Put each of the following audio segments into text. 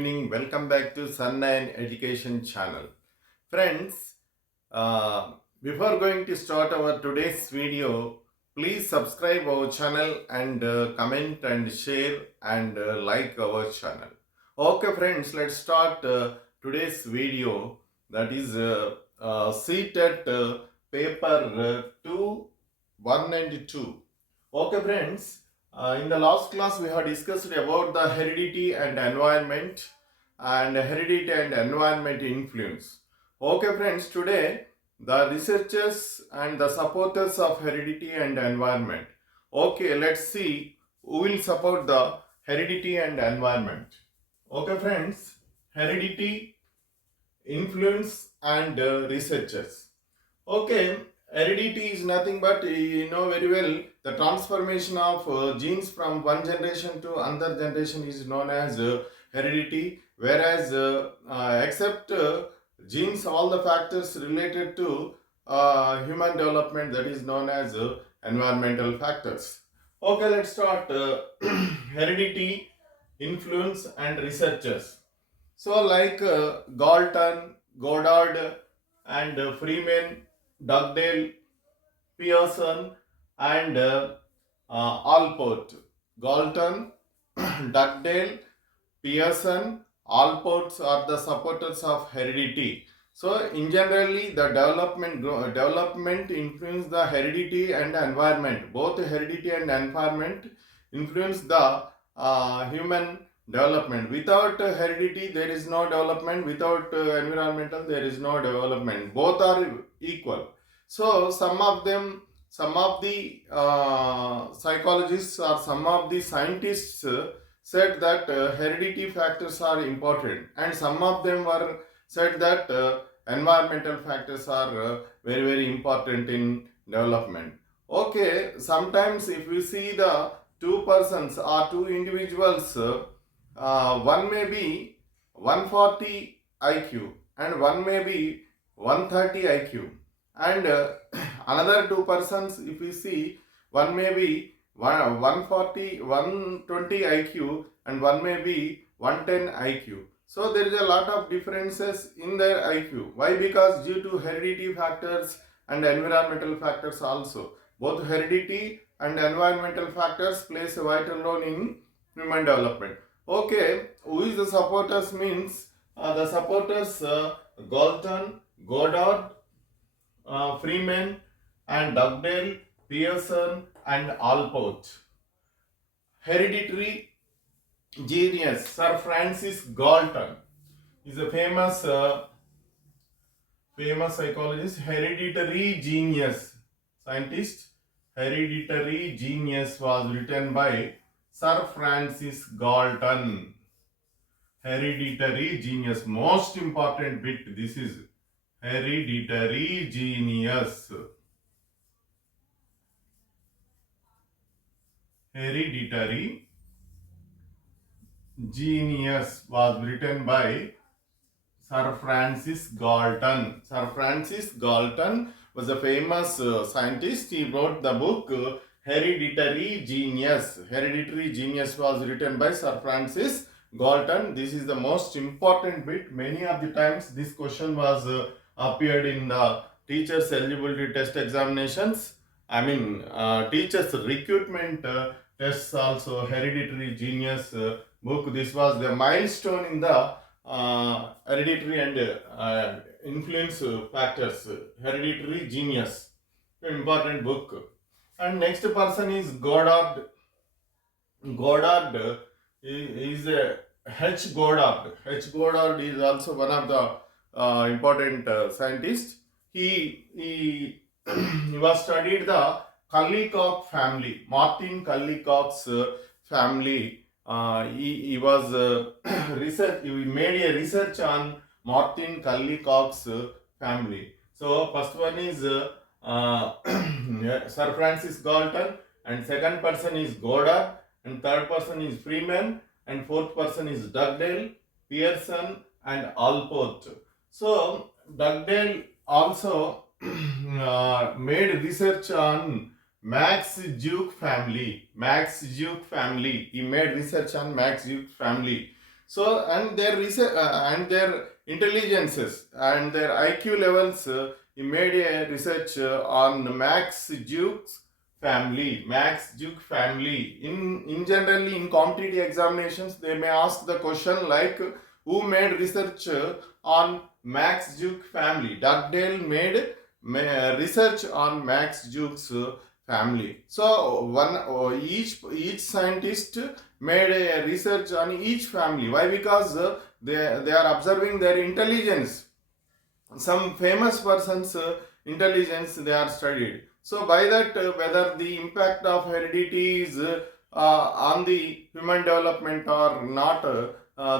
evening. Welcome back to Sun9 Education channel. Friends, uh, before going to start our today's video, please subscribe our channel and comment and share and like our channel. Okay friends, let's start today's video, that is CTET paper 2 192. Okay friends, in the last class we have discussed about the heredity and environment and heredity and environment influence. Okay friends, today the researchers and the supporters of heredity and environment. Okay, let's see who will support the heredity and environment. Okay friends, heredity, influence and researchers. Okay, heredity is nothing but you know very well the transformation of genes from one generation to another generation is known as heredity, whereas except genes, all the factors related to human development, that is known as environmental factors. Okay, let's start heredity, influence and researchers. So like Galton, Goddard and Freeman, Dugdale, Pearson and Allport. Galton, Dugdale, Pearson, Allports are the supporters of heredity. So in generally the development influence the heredity and environment. Both heredity and environment influence the human development. Without heredity there is no development, without environmental there is no development. Both are equal. So some of the psychologists or some of the scientists said that heredity factors are important, and some of them were said that environmental factors are very important in development. Okay, sometimes if we see the two persons or two individuals, one may be 140 IQ and one may be 130 IQ, and another two persons if we see, one may be 140 120 IQ and one may be 110 IQ. So there is a lot of differences in their IQ. Why? Because due to heredity factors and environmental factors also. Both heredity and environmental factors plays a vital role in human development. Okay, who is the supporters means the supporters Galton, Goddard, Freeman and Dugdale, Pearson and Allport. Hereditary genius Sir Francis Galton is a famous psychologist. Hereditary genius scientist. Hereditary Genius was written by Sir Francis Galton. Hereditary genius, most important bit, this is hereditary genius. Hereditary Genius was written by Sir Francis Galton. Sir Francis Galton was a famous scientist. He wrote the book Hereditary Genius. Hereditary Genius was written by Sir Francis Galton. This is the most important bit. Many of the times this question was appeared in the teachers eligibility test examinations. I mean teachers recruitment tests also. Hereditary Genius book. This was the milestone in the hereditary and influence factors. Hereditary Genius, important book. And next person is Goddard. Goddard is a H. Goddard. H. Goddard is also one of the important scientists. He he was studied the Cullicock family, Martin Cullicock's family. He was research. He made a research on Martin Cullicock's family. So first one is Sir Francis Galton, and second person is Goddard, and third person is Freeman, and fourth person is Dugdale, Pearson, and Allport. So Dugdale also made research on Max Duke family. Max Duke family. He made research on Max Duke family. So and their research and their intelligences and their IQ levels, he made a research on Max Duke family. In generally in competitive examinations, they may ask the question like, who made research on Max Duke family? Dugdale made research on Max Duke's family. So each scientist made a research on each family. Why? Because they are observing their intelligence. Some famous persons intelligence they are studied. So by that, whether the impact of heredity is on the human development or not,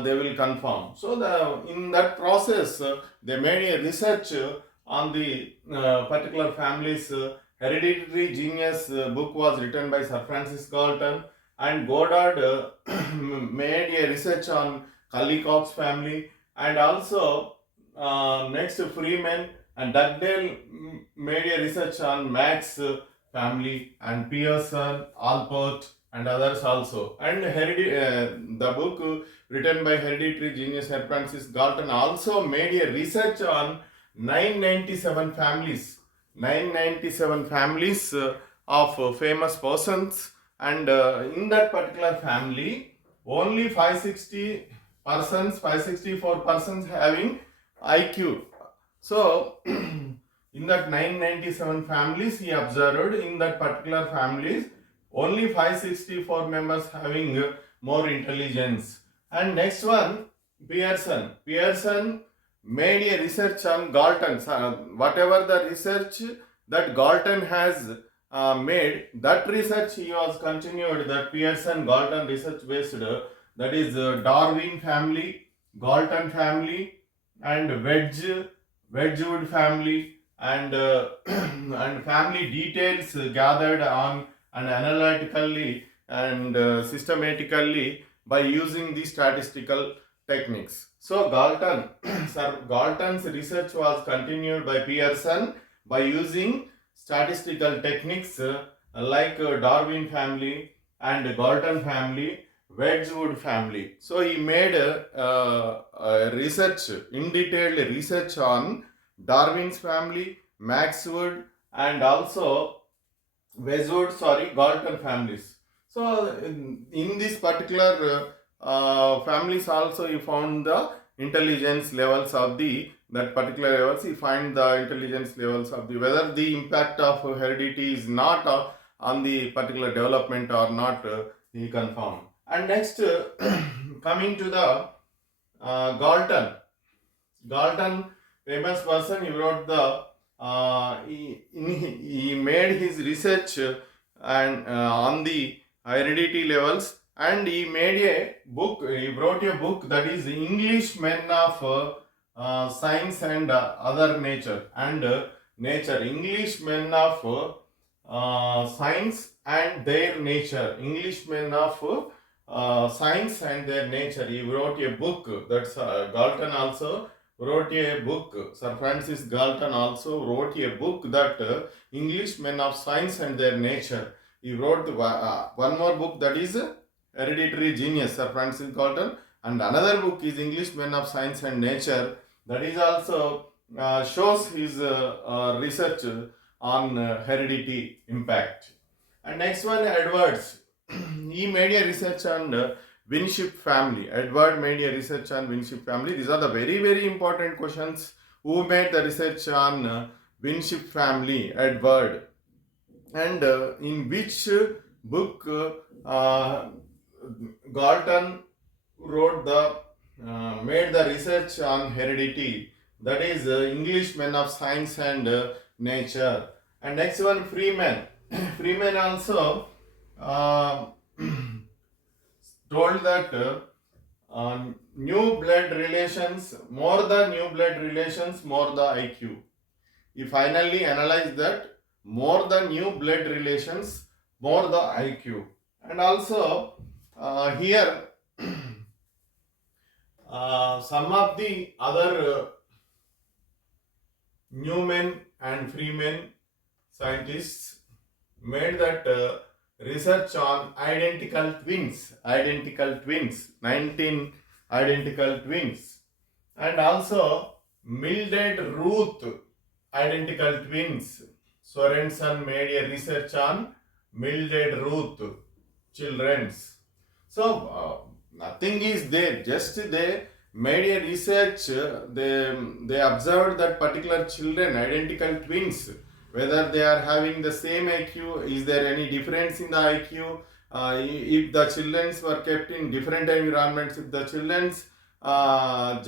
they will confirm. So in that process, they made a research on the particular families. Hereditary Genius book was written by Sir Francis Galton, and Goddard made a research on Cullicox family, and also next Freeman and Dugdale made a research on Max family, and Pearson, Alport, and others also. And the book written by Hereditary Genius Sir Francis Galton also made a research on 997 families. 997 families of famous persons, and in that particular family, only 560 persons, 564 persons having IQ. So, in that 997 families, he observed in that particular families only 564 members having more intelligence. And next one, Pearson. Pearson made a research on Galton. Whatever the research that Galton has made, that research he was continued. That Pearson Galton research based, that is Darwin family, Galton family, and Wedgwood family, and and family details gathered on and analytically and systematically by using the statistical techniques. So Sir Galton's research was continued by Pearson by using statistical techniques like Darwin family and Galton family, Wedgwood family. So he made a research, in detailed research on Darwin's family, Maxwood, and also Galton families. So in this particular families also, he found the intelligence levels of the that particular levels. He find the intelligence levels of the whether the impact of heredity is not on the particular development or not. He confirmed. And next, coming to the Galton, famous person, he wrote the he made his research and on the heredity levels, and he made a book. He wrote a book that is English Men of Science and Other Nature Nature. English Men of Science and Their Nature. English Men of Science and Their Nature. He wrote a book. That's Galton also wrote a book. Sir Francis Galton also wrote a book that English Men of Science and Their Nature. He wrote one more book, that is Hereditary Genius, Sir Francis Galton, and another book is English Men of Science and Nature. That is also shows his research on heredity impact. And next one, Edwards. He made a research on Winship family. Edward made a research on Winship family. These are the very, very important questions. Who made the research on Winship family? Edward. And in which book Galton wrote made the research on heredity? That is English Men of Science and Nature. And next one, Freeman. Freeman also told that new blood relations, more the new blood relations, more the IQ. He finally analyzed that more the new blood relations, more the IQ. And also here some of the other Newman and Freeman scientists made that research on identical twins 19 identical twins. And also Mildred Ruth, identical twins. Sorensen made a research on Mildred Ruth children's. So nothing is there, just they made a research. They observed that particular children, identical twins, whether they are having the same IQ, is there any difference in the IQ? If the children were kept in different environments, if the children's or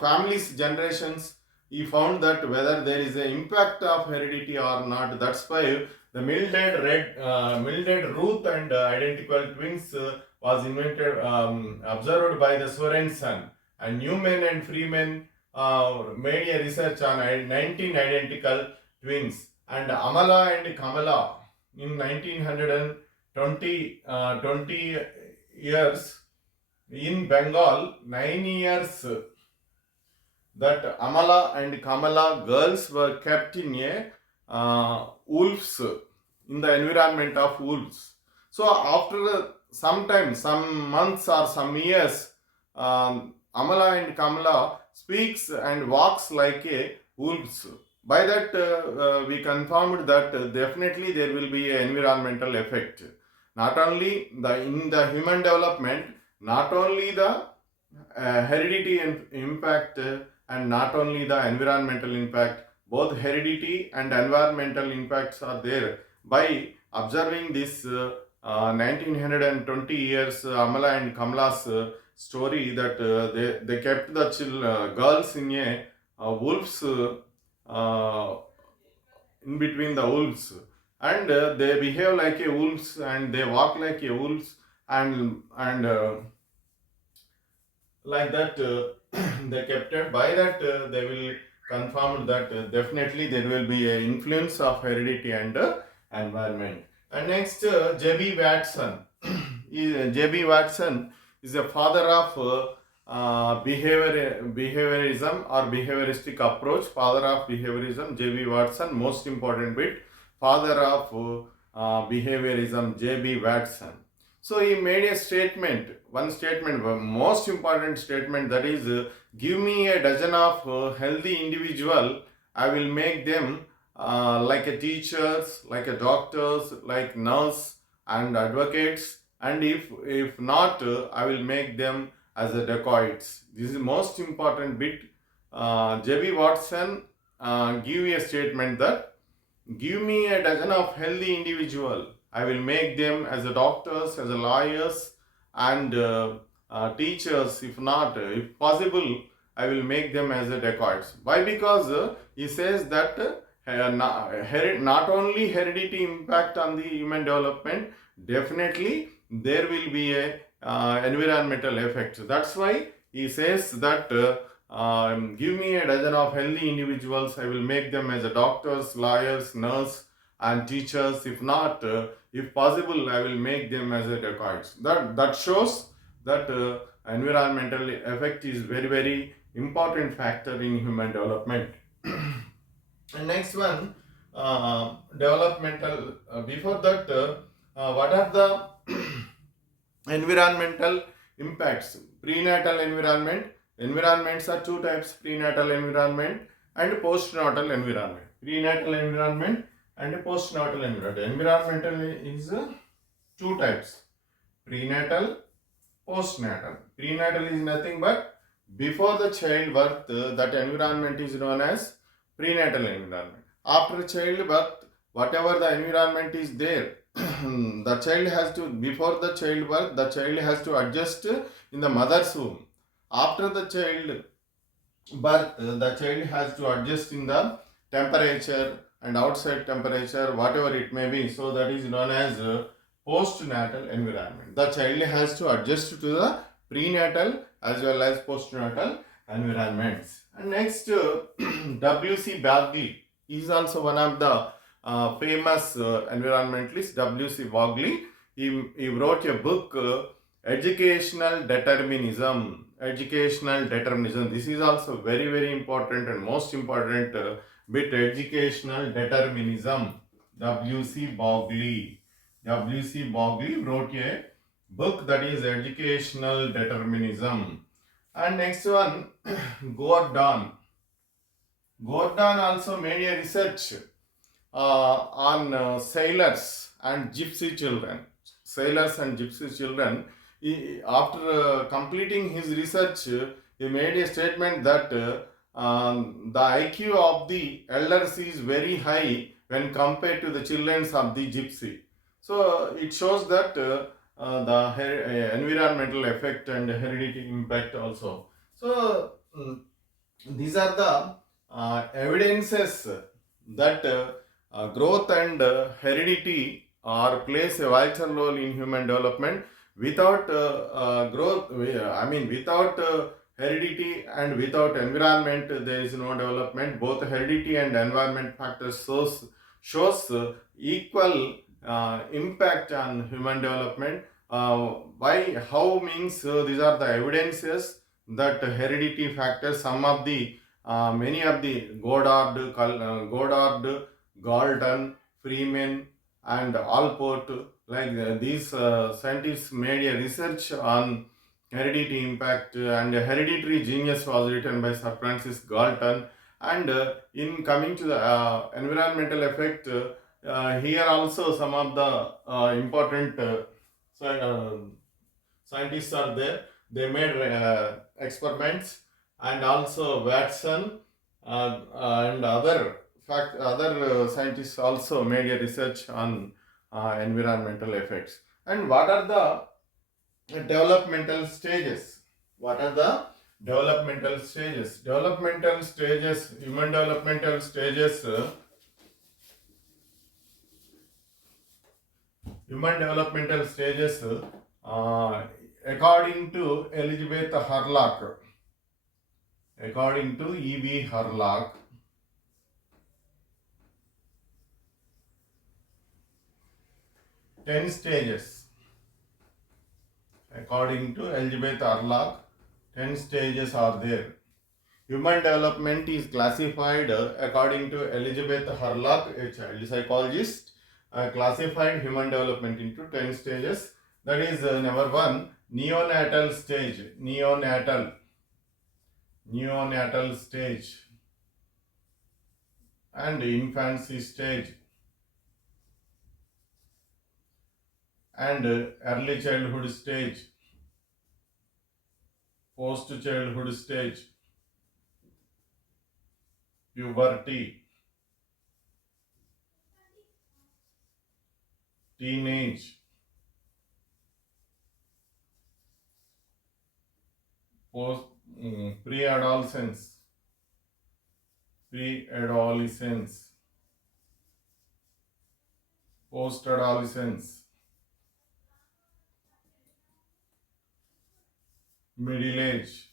families generations, he found that whether there is an impact of heredity or not. That's why the Mildred Ruth and identical twins was invented, observed by the Sorensen, and Newman and Freeman made a research on 19 identical twins, and Amala and Kamala in 1920 years in Bengal, 9 years that Amala and Kamala girls were kept in a wolves, in the environment of wolves. So after some time, some months or some years, Amala and Kamala speaks and walks like a wolves. By that we confirmed that definitely there will be an environmental effect. Not only in the human development, not only the heredity impact and not only the environmental impact, both heredity and environmental impacts are there. By observing this 1920 years Amala and Kamala's story, that they kept the girls in a wolves, in between the wolves, and they behave like a wolves and they walk like a wolves, and like that they kept it. By that they will confirm that definitely there will be an influence of heredity and environment. And next, J.B. Watson. J.B. Watson is a father of behaviorism or behavioristic approach. Father of behaviorism, J.B. Watson. Most important bit, father of behaviorism, J.B. Watson. So he made a statement, one statement, most important statement, that is, give me a dozen of healthy individual, I will make them like a teachers, like a doctors, like nurse and advocates, and if not, I will make them as a dacoits. This is most important bit. J.B. Watson give a statement that give me a dozen of healthy individual, I will make them as a doctors, as a lawyers, and teachers. If not, if possible, I will make them as a dacoits. Why? Because he says that not only heredity impact on the human development, definitely there will be a environmental effect. That's why he says that give me a dozen of healthy individuals, I will make them as a doctors, lawyers, nurse, and teachers. If not, if possible, I will make them as a dacoits. That shows that environmental effect is very, very important factor in human development. And next one, developmental. Before that, what are the environmental impacts? Prenatal environment. Environments are two types: prenatal environment and postnatal environment. Prenatal environment and postnatal environment. Environmental is two types: prenatal, postnatal. Prenatal is nothing but before the childbirth, that environment is known as prenatal environment. After childbirth, whatever the environment is there, the child has to, before the childbirth, the child has to adjust in the mother's womb. After the child birth, the child has to adjust in the temperature and outside temperature, whatever it may be. So that is known as postnatal environment. The child has to adjust to the prenatal as well as postnatal environments. And next, W.C. Bagley is also one of the famous environmentalists. W.C. Bagley, he wrote a book, Educational Determinism. Educational determinism. This is also very, very important and most important bit. Educational determinism. W.C. Bagley. W.C. Bagley wrote a book, that is Educational Determinism. And next one, Gordon. Gordon also made a research on sailors and gypsy children. Sailors and gypsy children. After completing his research, he made a statement that the IQ of the elders is very high when compared to the children of the gypsy. So it shows that the environmental effect and hereditary impact also. So these are the evidences that growth and heredity are plays a vital role in human development. Without growth, without heredity and without environment, there is no development. Both heredity and environment factors shows equal impact on human development. Why? How means these are the evidences that heredity factors. Some of the many of the Goddard, Galton, Freeman, and Allport, like these scientists made a research on heredity impact, and Hereditary Genius was written by Sir Francis Galton. And in coming to the environmental effect, here also some of the important scientists are there. They made experiments, and also Watson and other scientists also made a research on environmental effects. And what are the developmental stages? What are the developmental stages? Developmental stages, human developmental stages. Human developmental stages, according to Elizabeth Hurlock, according to E.B. Hurlock, 10 stages. According to Elizabeth Hurlock, 10 stages are there. Human development is classified according to Elizabeth Hurlock, a child psychologist, classified human development into 10 stages. That is number 1, neonatal stage. Neonatal stage, and infancy stage, and early childhood stage, post childhood stage, puberty, teenage, post pre-adolescence, post-adolescence, middle age,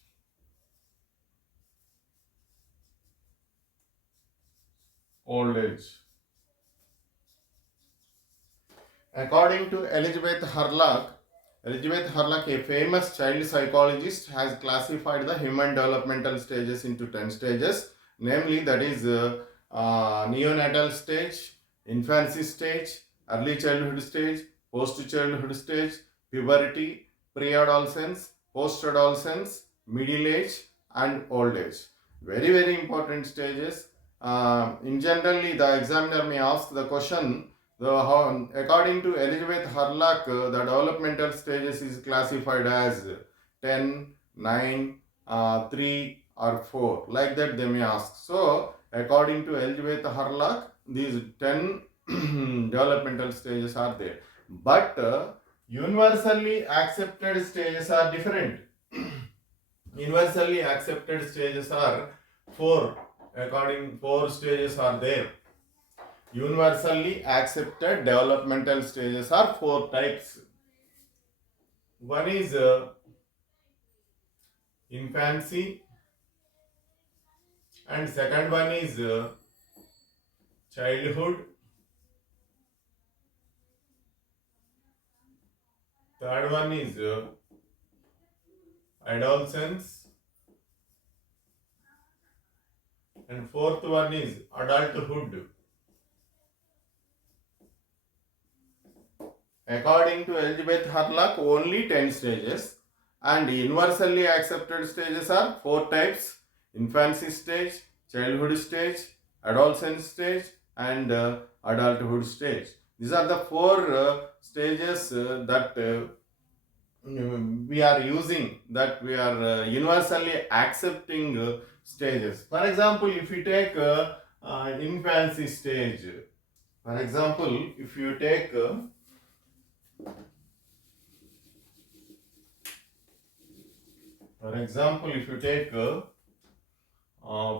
old age. According to Elizabeth Hurlock, a famous child psychologist, has classified the human developmental stages into 10 stages, namely, that is neonatal stage, infancy stage, early childhood stage, post childhood stage, puberty, pre-adolescence, post-adolescence, middle age, and old age. Very, very important stages. In generally, the examiner may ask the question, according to Elizabeth Hurlock, the developmental stages is classified as 10, 9, 3 or 4. Like that they may ask. So, according to Elizabeth Hurlock, these 10 developmental stages are there. But universally accepted stages are different. Universally accepted stages are 4. 4 stages are there. Universally accepted developmental stages are 4 types. One is infancy, and second one is childhood, third one is adolescence, and fourth one is adulthood. According to Elizabeth Hurlock, only 10 stages, and universally accepted stages are 4 types: infancy stage, childhood stage, adolescent stage, and adulthood stage. These are the 4 stages that we are using, that we are universally accepting stages. For example, if you take infancy stage, for example, if you take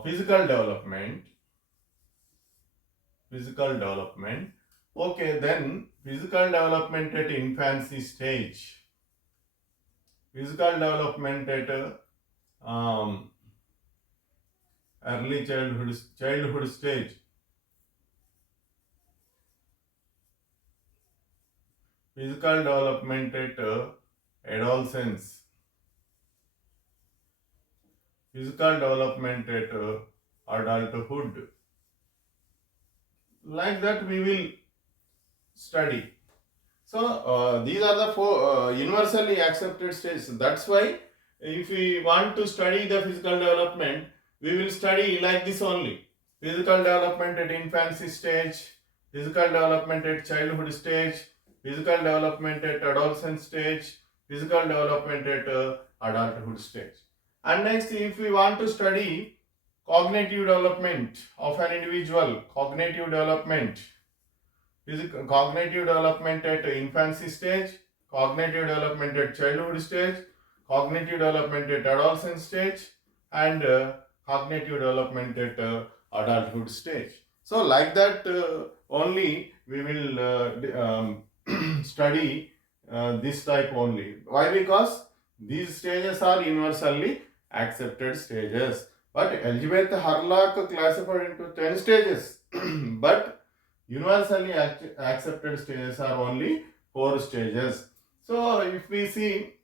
physical development, okay, then physical development at infancy stage, physical development at early childhood stage, physical development at adolescence, physical development at adulthood. Like that we will study. So these are the 4 universally accepted stages. That's why if we want to study the physical development, we will study like this only: physical development at infancy stage, physical development at childhood stage, physical development at adolescent stage, physical development at adulthood stage. And next, if we want to study cognitive development of an individual, cognitive development cognitive development at infancy stage, cognitive development at childhood stage, cognitive development at adolescent stage, and cognitive development at adulthood stage. So like that only we will study this type only. Why? Because these stages are universally accepted stages. But Elizabeth Hurlock classified into 10 stages. But universally accepted stages are only 4 stages. So if we see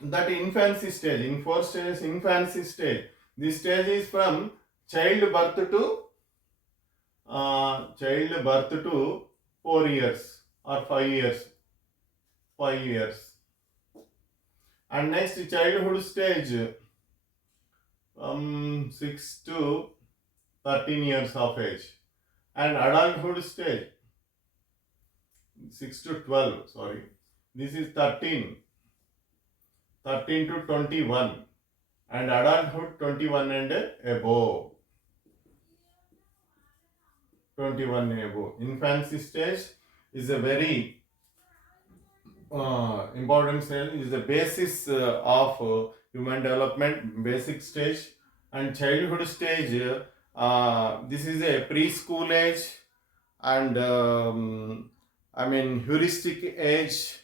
that infancy stage, in 4 stages, infancy stage, this stage is from childbirth to 4 years or 5 years, and next childhood stage 6 to 13 years of age, and adulthood stage 6 to 12, sorry, this is 13 to 21, and adulthood 21 and above. 21 and above. Infancy stage is a very important stage, is the basis of human development, basic stage. And childhood stage, this is a preschool age, and heuristic age.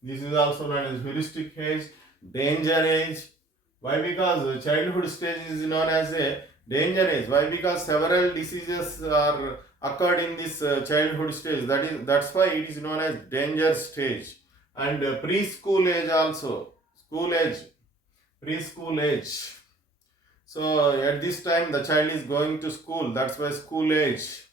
This is also known as heuristic age, danger age. Why? Because childhood stage is known as a danger age. Why? Because several diseases are occurred in this childhood stage. That's why it is known as danger stage. And preschool age also, preschool age. So at this time the child is going to school. That's why school age.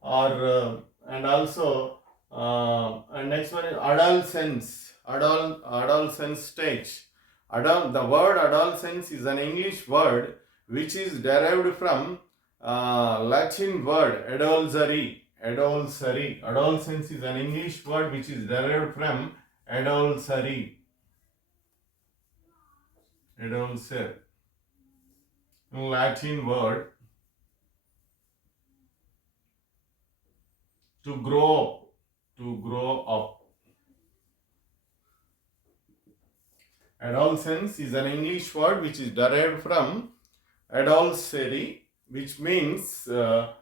Or and also and next one is adolescence. Adolescence stage. The word adolescence is an English word which is derived from Latin word adolescere. Adolescence is an English word which is derived from adolescere. Latin word to grow up. Adolescence is an English word which is derived from adolescere, which means to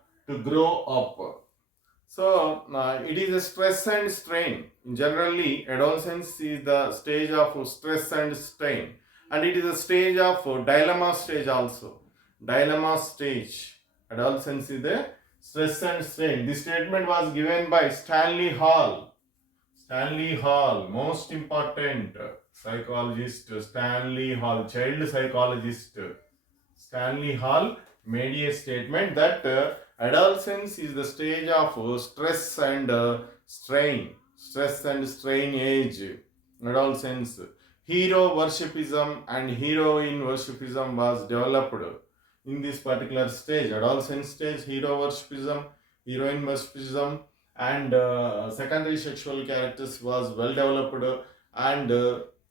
grow up. So it is a stress and strain. Generally, adolescence is the stage of stress and strain, and it is a stage of dilemma stage also. Dilemma stage. Adolescence is the stress and strain. This statement was given by Stanley Hall. Most important psychologist, Stanley Hall, child psychologist. Stanley Hall made a statement that adolescence is the stage of stress and strain. stress and strain age, adolescence. Hero worshipism and heroine worshipism was developed in this particular stage, adolescent stage. Hero worshipism, heroine worshipism, and secondary sexual characters was well developed, and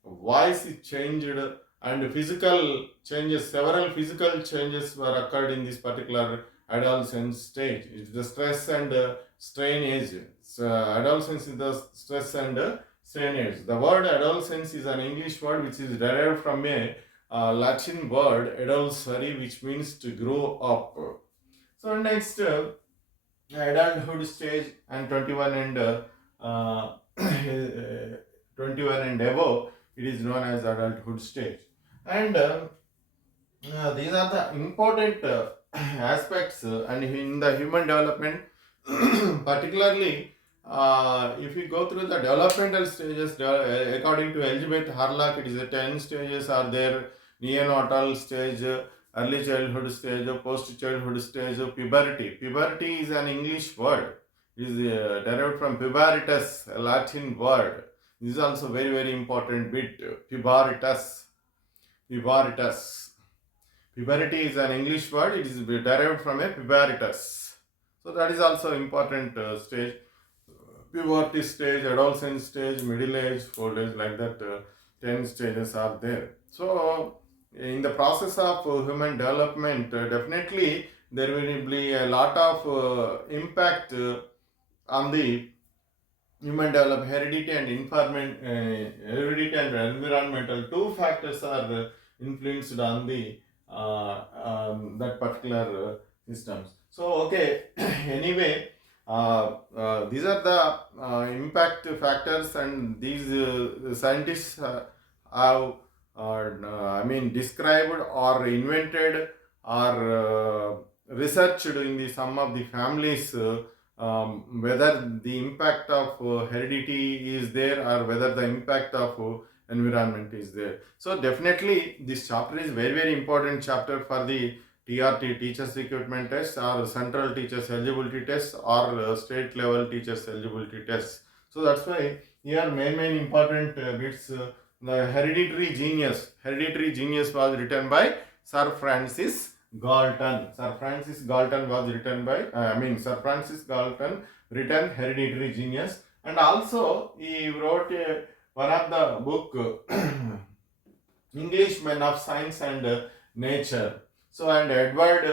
voice is changed, and physical changes, several physical changes were occurred in this particular adolescent stage. It's the stress and strain age. So, adolescence is the stress and strain age. The word adolescence is an English word which is derived from a Latin word adolescere, which means to grow up. So next, adulthood stage and 21 and 21 and above, it is known as adulthood stage. And these are the important aspects and in the human development. Particularly, if we go through the developmental stages, according to Elizabeth Harlock, it is the 10 stages are there: neonatal stage, early childhood stage, post childhood stage, puberty. Puberty is an English word. It is derived from puberitas, a Latin word. This is also very important bit. Puberitas. Puberitas. Puberty is an English word. It is derived from a puberitas. So that is also important stage. Puberty stage, adolescent stage, middle age, old age, like that. 10 stages are there. So in the process of human development, definitely there will be a lot of impact on the human development. Heredity and heredity and environmental, two factors are influenced on the that particular systems. So okay, anyway, these are the impact factors, and these scientists have described or invented or researched in the some of the families, whether the impact of heredity is there or whether the impact of environment is there. So definitely this chapter is very important chapter for the TRT, teachers recruitment test, or central teachers eligibility test, or state level teachers eligibility test. So that's why here main important bits. The hereditary genius. Hereditary genius was written by Sir Francis Galton. Sir Francis Galton was written by, Sir Francis Galton written Hereditary Genius, and also he wrote one of the book English Men of Science and Nature. So, and Edward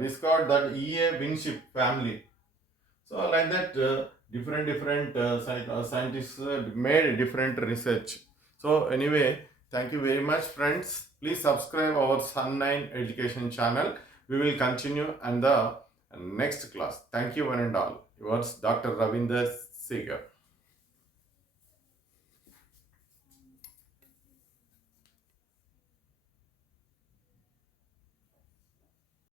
discovered that E.A. Winship family. So like that, different scientists made different research. So anyway, thank you very much, friends. Please subscribe our Sun 9 Education channel. We will continue in the next class. Thank you one and all. Yours, Dr. Ravinder Segar.